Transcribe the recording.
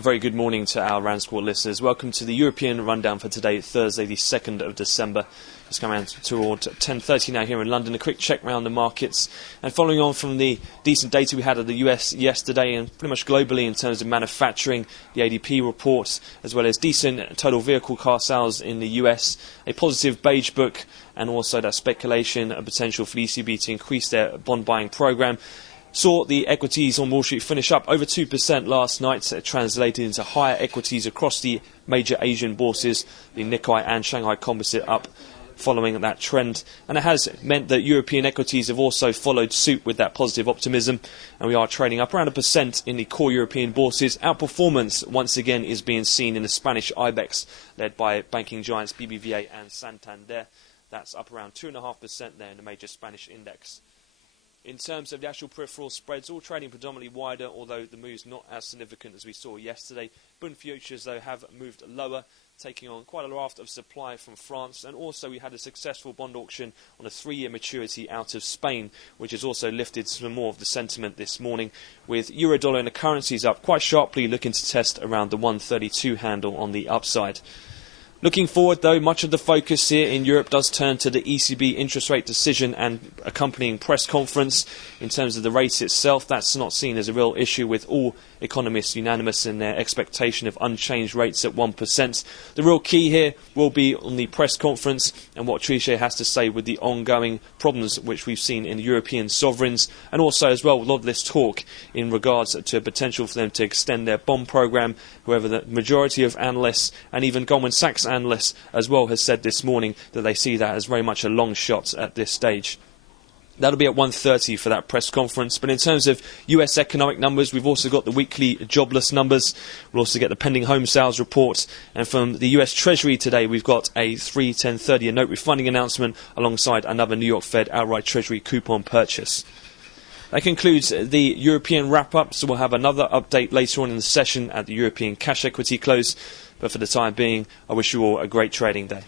A very good morning to our RANsquawk listeners. Welcome to the European rundown for today, Thursday the 2nd of December. It's coming around toward 10:30 now here in London. A quick check round the markets. And following on from the decent data we had of the US yesterday and pretty much globally in terms of manufacturing, the ADP reports, as well as decent total vehicle car sales in the US, a positive beige book, and also that speculation of potential for the ECB to increase their bond buying programme, saw the equities on Wall Street finish up over 2% last night, translated into higher equities across the major Asian bourses, the Nikkei and Shanghai Composite up following that trend. And it has meant that European equities have also followed suit with that positive optimism, and we are trading up around 1% in the core European bourses. Outperformance once again is being seen in the Spanish IBEX, led by banking giants BBVA and Santander. That's up around 2.5% there in the major Spanish index. In terms of the actual peripheral spreads, all trading predominantly wider, although the move's not as significant as we saw yesterday. Bund futures, though, have moved lower, taking on quite a raft of supply from France. And also we had a successful bond auction on a 3-year maturity out of Spain, which has also lifted some more of the sentiment this morning, with euro-dollar and the currencies up quite sharply, looking to test around the 132 handle on the upside. Looking forward, though, much of the focus here in Europe does turn to the ECB interest rate decision and accompanying press conference. In terms of the rate itself, that's not seen as a real issue, with all economists unanimous in their expectation of unchanged rates at 1%. The real key here will be on the press conference and what Trichet has to say with the ongoing problems which we've seen in European sovereigns, and also as well a lot of this talk in regards to a potential for them to extend their bond programme. However, the majority of analysts and even Goldman Sachs analysts as well has said this morning that they see that as very much a long shot at this stage. That'll be at 1:30 for that press conference. But in terms of US economic numbers, we've also got the weekly jobless numbers. We'll also get the pending home sales report. And from the US Treasury today, we've got a 3/10/30 note refunding announcement alongside another New York Fed outright Treasury coupon purchase. That concludes the European wrap-up, so we'll have another update later on in the session at the European cash equity close. But for the time being, I wish you all a great trading day.